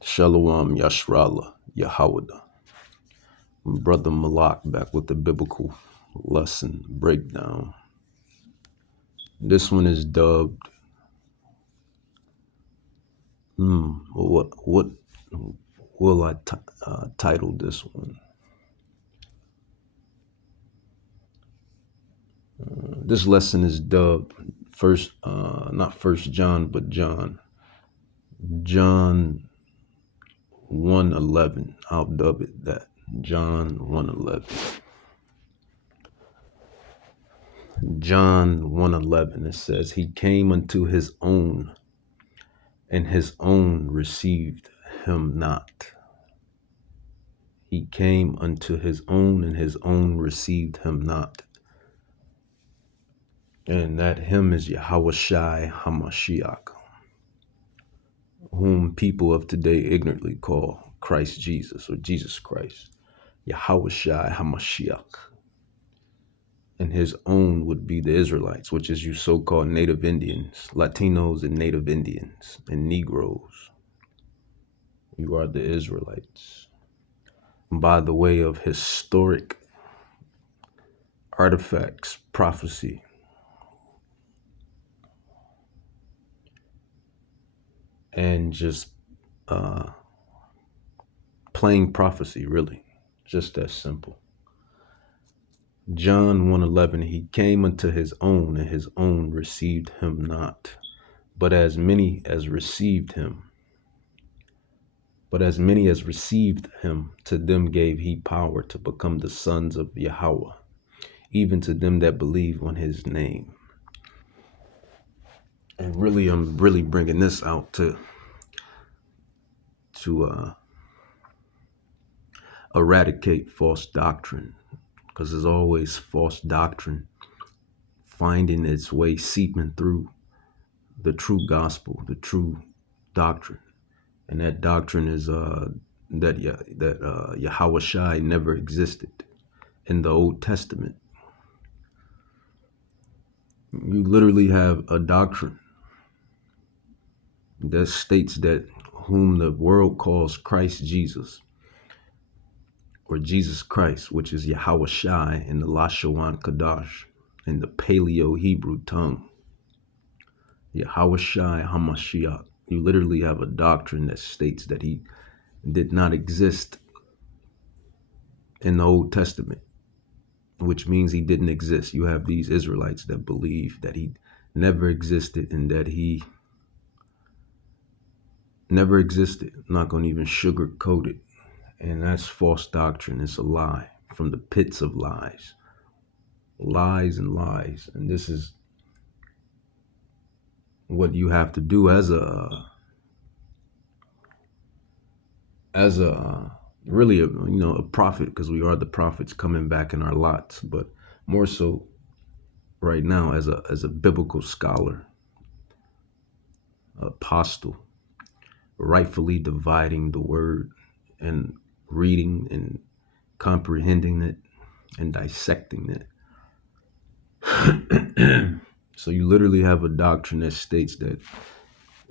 Shalom Yashrala Yahawahsha. Brother Malak back with the biblical lesson breakdown. This one is dubbed, what will I title this one? This lesson is dubbed not First John, but John 1:11. I'll dub it that. John 1:11. John 1:11. It says, "He came unto his own, and his own received him not. He came unto his own, and his own received him not." And that him is Yahawahsha HaMashiach, whom people of today ignorantly call Christ Jesus or Jesus Christ. Yahawahsha HaMashiach. And his own would be the Israelites, which is you so-called Native Indians, Latinos and Native Indians and Negroes. You are the Israelites. By the way of historic artifacts, prophecy, and just plain prophecy, really. Just that simple. John 1:11, he came unto his own, and his own received him not. But as many as received him, to them gave he power to become the sons of Yahweh, even to them that believe on his name. And really, I'm really bringing this out to eradicate false doctrine, because there's always false doctrine finding its way, seeping through the true gospel, the true doctrine. And that doctrine is that Yahawahsha never existed in the Old Testament. You literally have a doctrine that states that whom the world calls Christ Jesus, or Jesus Christ, which is Yahawahsha in the Lashawan Kadash, in the Paleo Hebrew tongue. Yahawahsha HaMashiach. You literally have a doctrine that states that he did not exist in the Old Testament, which means he didn't exist. You have these Israelites that believe that he never existed and that he never existed. I'm not going to even sugarcoat it. And that's false doctrine. It's a lie from the pits of lies. Lies and lies. And this is what you have to do as a really a prophet, because we are the prophets coming back in our lots, but more so right now as a biblical scholar, apostle, rightfully dividing the word and reading and comprehending it and dissecting it. So you literally have a doctrine that states that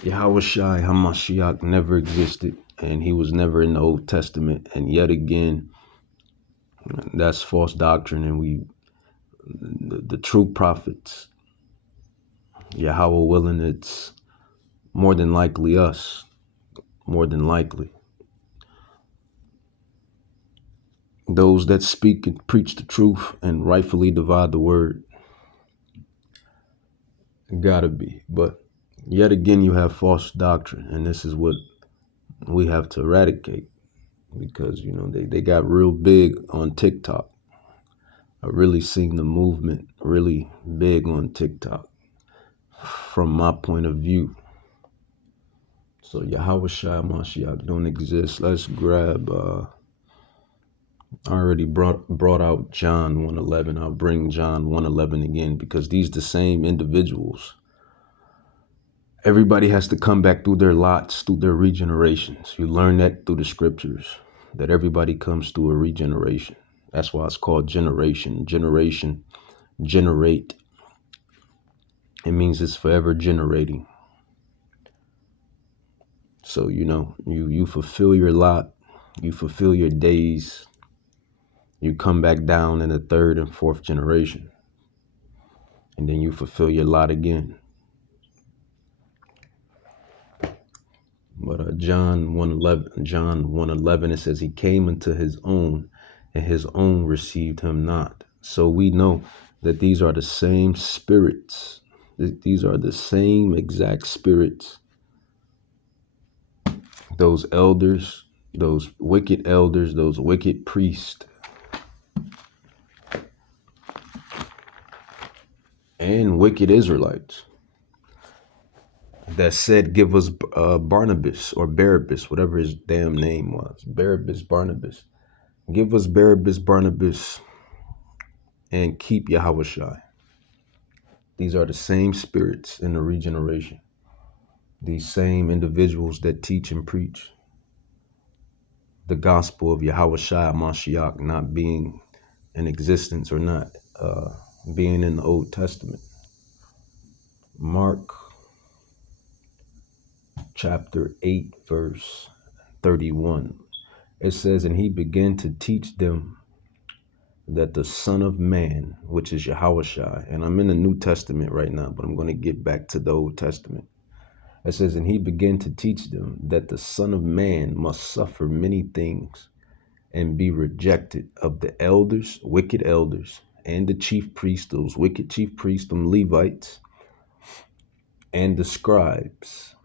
Yahawahsha HaMashiach never existed and he was never in the Old Testament. And yet again, that's false doctrine. And the true prophets, Yahweh willing, it's more than likely us, more than likely. Those that speak and preach the truth and rightfully divide the word. Gotta be. But yet again, you have false doctrine. And this is what we have to eradicate, because, they got real big on TikTok. I really seen the movement really big on TikTok from my point of view. So Yahawahsha HaMashiach don't exist. Let's grab, I already brought out John 1:11. I'll bring John 1:11 again, because these the same individuals. Everybody has to come back through their lots, through their regenerations. You learn that through the scriptures, that everybody comes through a regeneration. That's why it's called generation. Generation, generate. It means it's forever generating. So, you fulfill your lot, you fulfill your days, you come back down in the third and fourth generation, and then you fulfill your lot again. But John 1:11, it says he came into his own, and his own received him not. So we know that these are the same spirits. These are the same exact spirits. Those elders, those wicked elders, those wicked priests, and wicked Israelites that said, give us Barnabas or Barabbas, whatever his damn name was. Barabbas, Barnabas. Give us Barabbas, Barnabas, and keep Yahawahsha. These are the same spirits in the regeneration. These same individuals that teach and preach the gospel of Yahawahsha Mashiach not being in existence or not being in the Old Testament. Mark chapter 8, verse 31. It says, and he began to teach them that the Son of Man, which is Yahawahsha, and I'm in the New Testament right now, but I'm going to get back to the Old Testament. It says, and he began to teach them that the Son of Man must suffer many things and be rejected of the elders, wicked elders, and the chief priests, those wicked chief priests, them Levites, and the scribes,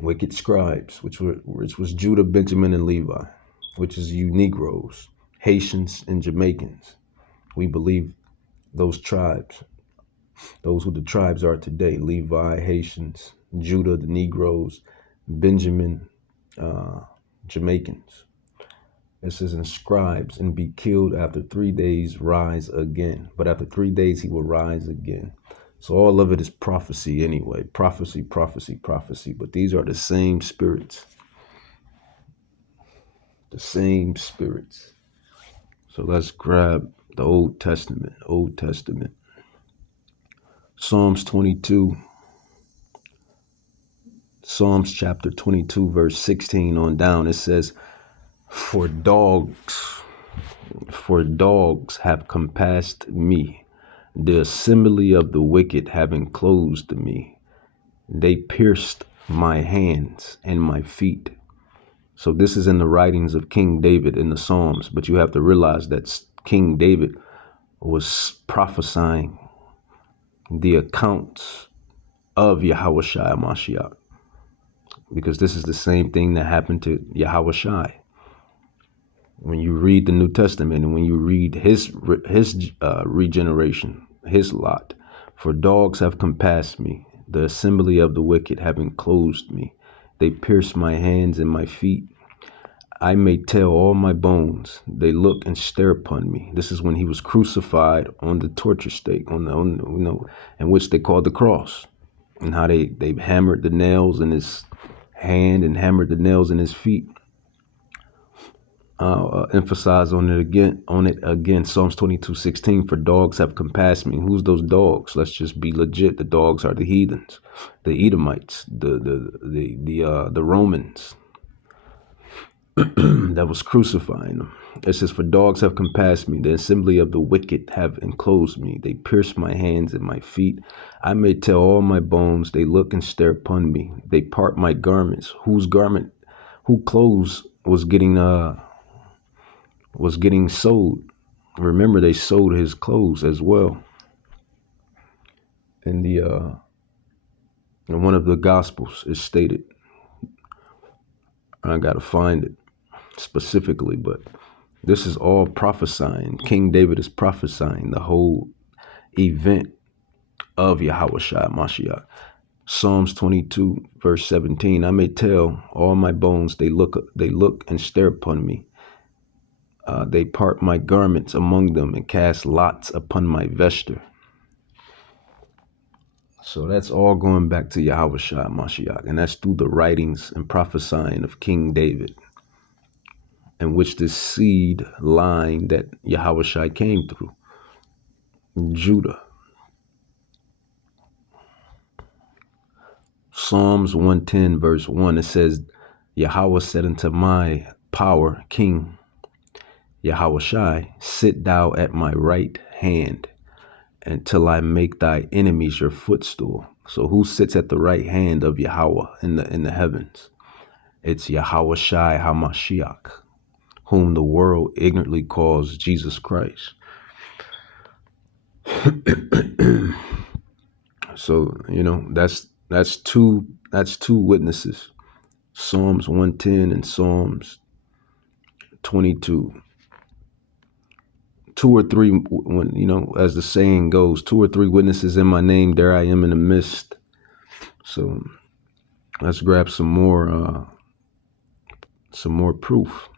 wicked scribes, which was Judah, Benjamin, and Levi, which is you Negroes, Haitians, and Jamaicans. We believe those tribes, those who the tribes are today, Levi, Haitians, Judah, the Negroes, Benjamin, Jamaicans. It says, and scribes, and be killed after 3 days, rise again. But after 3 days, he will rise again. So all of it is prophecy anyway. Prophecy, prophecy, prophecy. But these are the same spirits. The same spirits. So let's grab the Old Testament. Old Testament. Psalms 22. Psalms chapter 22, verse 16 on down. It says, For dogs have compassed me, the assembly of the wicked have enclosed me. They pierced my hands and my feet. So this is in the writings of King David in the Psalms, but you have to realize that King David was prophesying the accounts of Yahawahsha Mashiach, because this is the same thing that happened to Yahawahsha. When you read the New Testament and when you read his regeneration, his lot, for dogs have compassed me, the assembly of the wicked have enclosed me. They pierced my hands and my feet. I may tell all my bones. They look and stare upon me. This is when he was crucified on the torture stake, on in which they called the cross, and how they hammered the nails in his hand and hammered the nails in his feet. I'll emphasize on it again. Psalms 22:16. For dogs have compassed me. Who's those dogs? Let's just be legit. The dogs are the heathens, the Edomites, the Romans that was crucifying them. It says, for dogs have compassed me. The assembly of the wicked have enclosed me. They pierced my hands and my feet. I may tell all my bones. They look and stare upon me. They part my garments. Whose clothes was getting sold. Remember, they sold his clothes as well. In in one of the Gospels, is stated. I gotta find it specifically, but this is all prophesying. King David is prophesying the whole event of Yahawahsha Mashiach. Psalms 22, verse 17. I may tell all my bones. They look and stare upon me. They part my garments among them and cast lots upon my vesture. So that's all going back to Yahawahsha Mashiach, and that's through the writings and prophesying of King David, in which this seed line that Yahawahsha came through, Judah. Psalms 110 verse 1, it says, Yahweh said unto my power, King Yahawahsha, sit thou at my right hand until I make thy enemies your footstool. So who sits at the right hand of Yahweh in the heavens? It's Yahawahsha HaMashiach, whom the world ignorantly calls Jesus Christ. So, that's two witnesses. Psalms 110 and Psalms 22. Two or three, when as the saying goes, two or three witnesses in my name, there I am in the midst. So let's grab some more proof.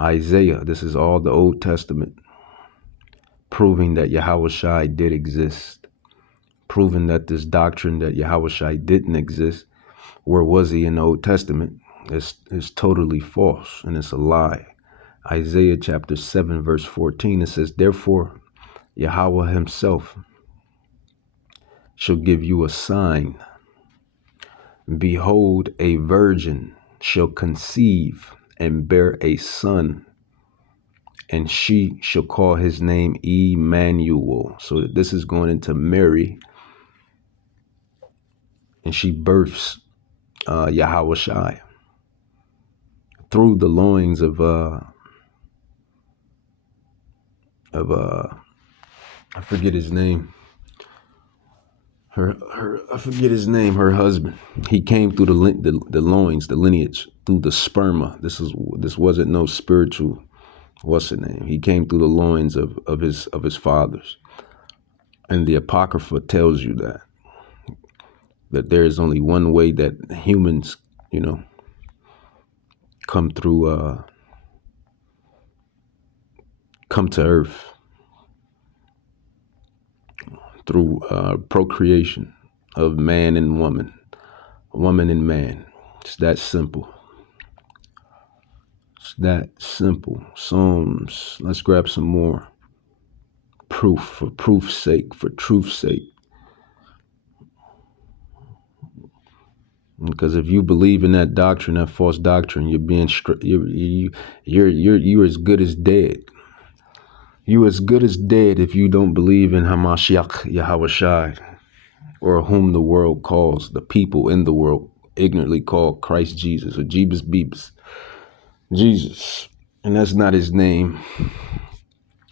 Isaiah, this is all the Old Testament, proving that Yahawahsha did exist, proving that this doctrine that Yahawahsha didn't exist, where was he in the Old Testament, is totally false, and it's a lie. Isaiah chapter 7 verse 14, it says, therefore Yahweh himself shall give you a sign. Behold, a virgin shall conceive and bear a son, and she shall call his name Emmanuel. So this is going into Mary, and she births Yahawahsha through the loins of I forget his name. I forget his name. Her husband. He came through the loins, the lineage, through the sperma. This wasn't no spiritual. What's the name? He came through the loins of his fathers, and the Apocrypha tells you that there is only one way that humans, come through, come to Earth, through procreation of man and woman and man. It's that simple. It's that simple. Psalms, let's grab some more proof for proof's sake, for truth's sake. Because if you believe in that doctrine, that false doctrine, you're as good as dead. You as good as dead if you don't believe in Hamashiach Yahawahsha, or whom the world calls, the people in the world ignorantly call Christ Jesus, or Jeebus Beebus, Jesus. And that's not his name.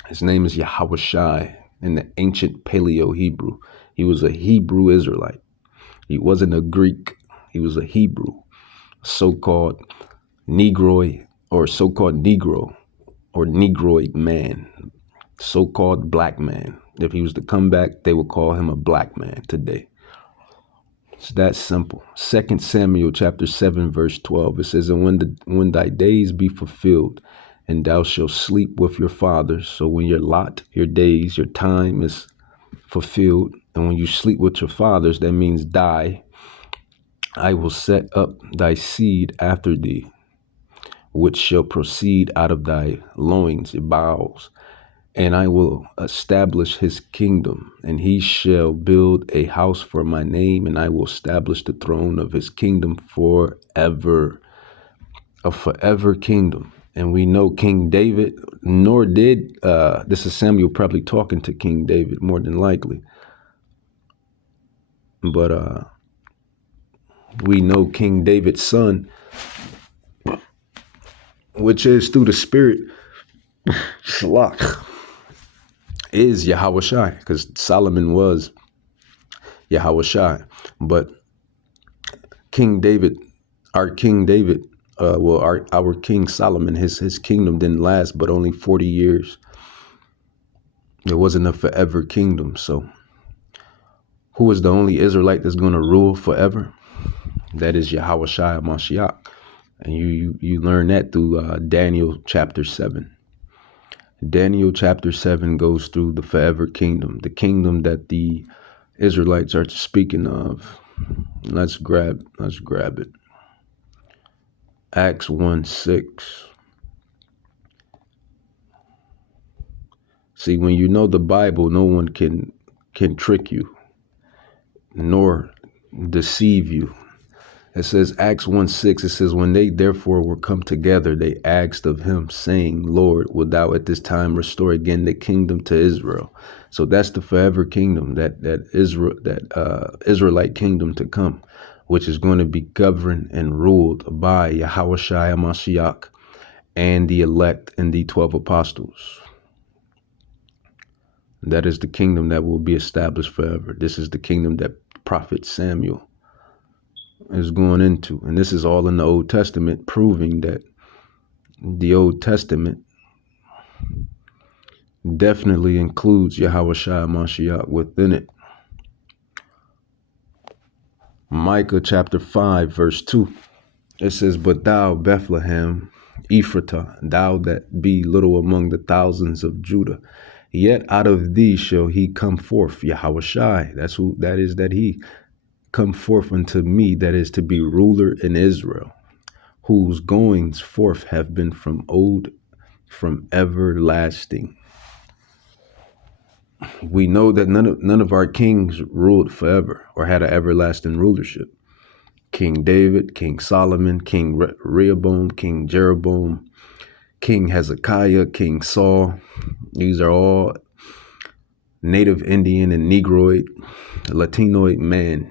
His name is Yahawahsha in the ancient Paleo Hebrew. He was a Hebrew Israelite. He wasn't a Greek. He was a Hebrew, so-called Negroid, or so-called Negro, or Negroid man, so-called black man. If he was to come back, they would call him a black man today. It's that simple. 2 Samuel chapter 7 verse 12, it says, and when thy days be fulfilled, and thou shalt sleep with your fathers. So when your lot, your days, your time is fulfilled, and when you sleep with your fathers, that means die, I will set up thy seed after thee, which shall proceed out of thy loins, your bowels, and I will establish his kingdom, and he shall build a house for my name, and I will establish the throne of his kingdom forever. A forever kingdom. And we know King David, nor did, this is Samuel probably talking to King David more than likely. But we know King David's son, which is through the spirit, Shalach, is Yahawahsha, because Solomon was Yahawahsha. But King David, our King David, our King Solomon, his kingdom didn't last but only 40 years. It wasn't a forever kingdom. So who is the only Israelite that's going to rule forever? That is Yahawahsha Mashiach. And you learn that through Daniel chapter 7. Daniel chapter 7 goes through the forever kingdom, the kingdom that the Israelites are speaking of. Let's grab it. Acts 1:6. See, when you know the Bible, no one can trick you nor deceive you. It says Acts 1:6. It says, when they therefore were come together, they asked of him, saying, Lord, wilt thou at this time restore again the kingdom to Israel? So that's the forever kingdom, that Israelite kingdom to come, which is going to be governed and ruled by Yahawahsha Mashiach and the elect and the 12 apostles. That is the kingdom that will be established forever. This is the kingdom that Prophet Samuel is going into. And this is all in the Old Testament, proving that the Old Testament definitely includes Yahawahsha Mashiach within it. Micah chapter 5, verse 2. It says, but thou, Bethlehem, Ephratah, thou that be little among the thousands of Judah, yet out of thee shall he come forth, Yahawahsha. That's who that is, that he come forth unto me, that is to be ruler in Israel, whose goings forth have been from old, from everlasting. We know that none of our kings ruled forever or had an everlasting rulership. King David, King Solomon, King Rehoboam, King Jeroboam, King Hezekiah, King Saul. These are all native Indian and Negroid, Latinoid men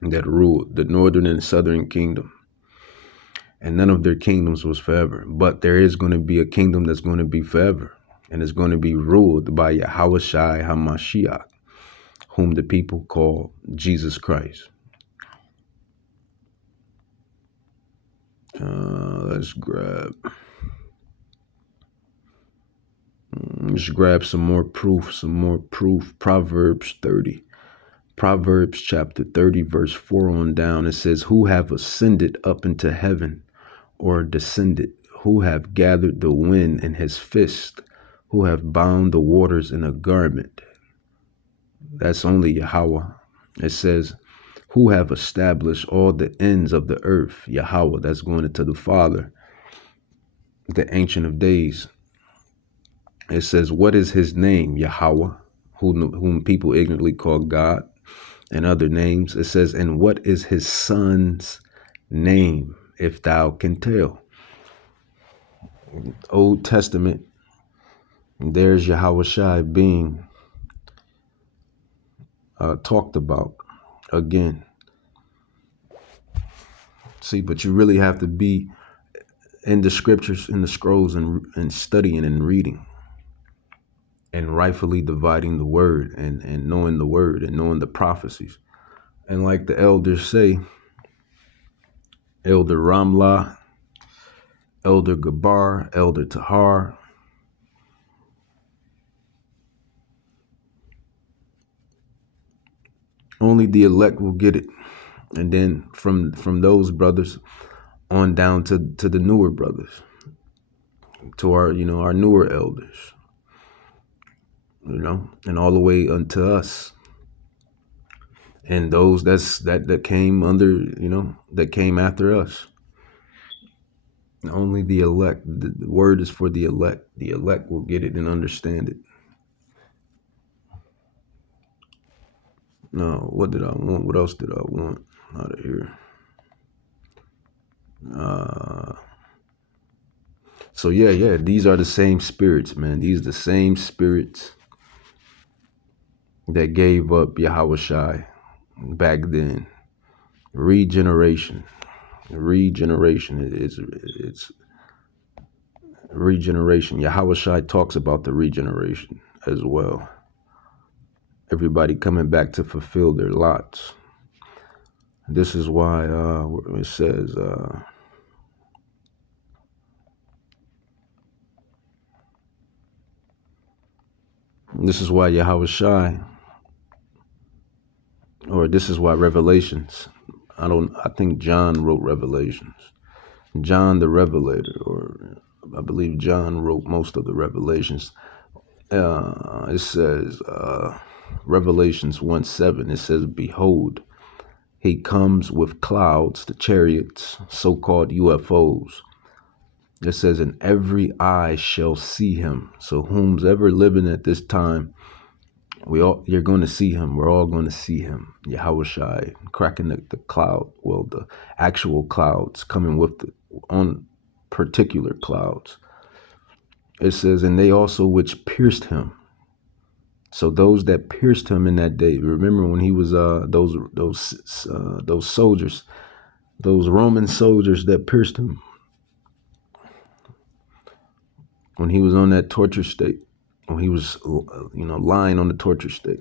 that ruled the northern and southern kingdom. And none of their kingdoms was forever. But there is going to be a kingdom that's going to be forever. And it's going to be ruled by Yahawahsha HaMashiach, whom the people call Jesus Christ. Let's grab some more proof. Proverbs 30. Proverbs chapter 30, verse 4 on down. It says, who have ascended up into heaven, or descended? Who have gathered the wind in his fist? Who have bound the waters in a garment? That's only Yahweh. It says, who have established all the ends of the earth? Yahweh. That's going into the Father, the Ancient of Days. It says, what is his name? Yahweh, whom people ignorantly call God and other names. It says, and what is his son's name, if thou can tell? Old Testament, there's Yahawahsha being talked about again. See, but you really have to be in the scriptures, in the scrolls, and studying and reading and rightfully dividing the word and knowing the word and knowing the prophecies. And like the elders say, Elder Ramlah, Elder Gabar, Elder Tahar, only the elect will get it. And then from those brothers on down to the newer brothers, to our newer elders, and all the way unto us. And those that came under, that came after us. Only the elect. The word is for the elect. The elect will get it and understand it. No, what did I want? What else did I want out of here? So yeah, these are the same spirits, man. These are the same spirits that gave up Yahawahsha back then. Regeneration. It's regeneration. Yahawahsha talks about the regeneration as well. Everybody coming back to fulfill their lots. This is why it says this is why Yahawahsha, or this is why Revelations. I think John wrote Revelations. John the Revelator, or I believe John wrote most of the Revelations. It says, Revelations 1:7, it says, behold, he comes with clouds, the chariots, so-called UFOs. It says, and every eye shall see him. So whom's ever living at this time You're going to see him. We're all going to see him. Yahawahsha cracking the cloud. Well, the actual clouds coming with on particular clouds. It says, and they also which pierced him. So those that pierced him in that day. Remember when he was those soldiers, those Roman soldiers that pierced him when he was on that torture state, when he was lying on the torture state,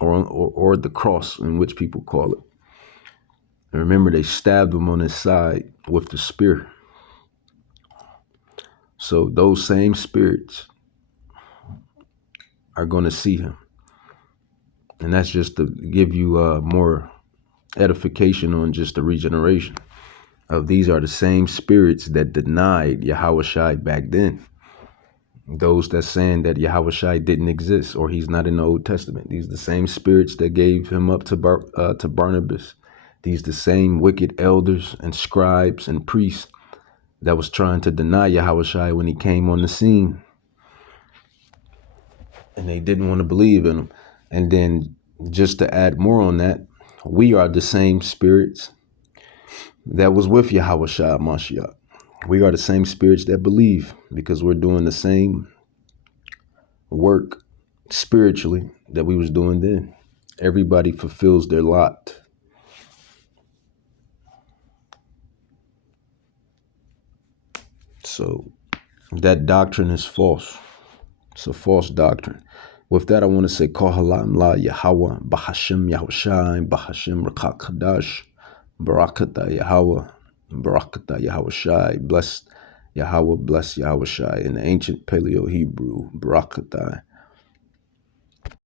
or the cross, in which people call it. And remember, they stabbed him on his side with the spear. So those same spirits are going to see him. And that's just to give you more edification on just the regeneration of these are the same spirits that denied Yahawahsha back then. Those that saying that Yahawahsha didn't exist or he's not in the Old Testament. These are the same spirits that gave him up to Barnabas. These the same wicked elders and scribes and priests that was trying to deny Yahawahsha when he came on the scene. And they didn't want to believe in him. And then just to add more on that, we are the same spirits that was with Yahawahsha Mashiach. We are the same spirits that believe because we're doing the same work spiritually that we was doing then. Everybody fulfills their lot. So that doctrine is false. It's a false doctrine. With that, I want to say, Kohalam La Yahweh, Bahashim Yahushai, Bahashim Rakak Kadash, Barakata Yahweh, Barakata Yahawahsha, blessed Yahweh, bless Yahawahsha in the ancient Paleo Hebrew, Barakata.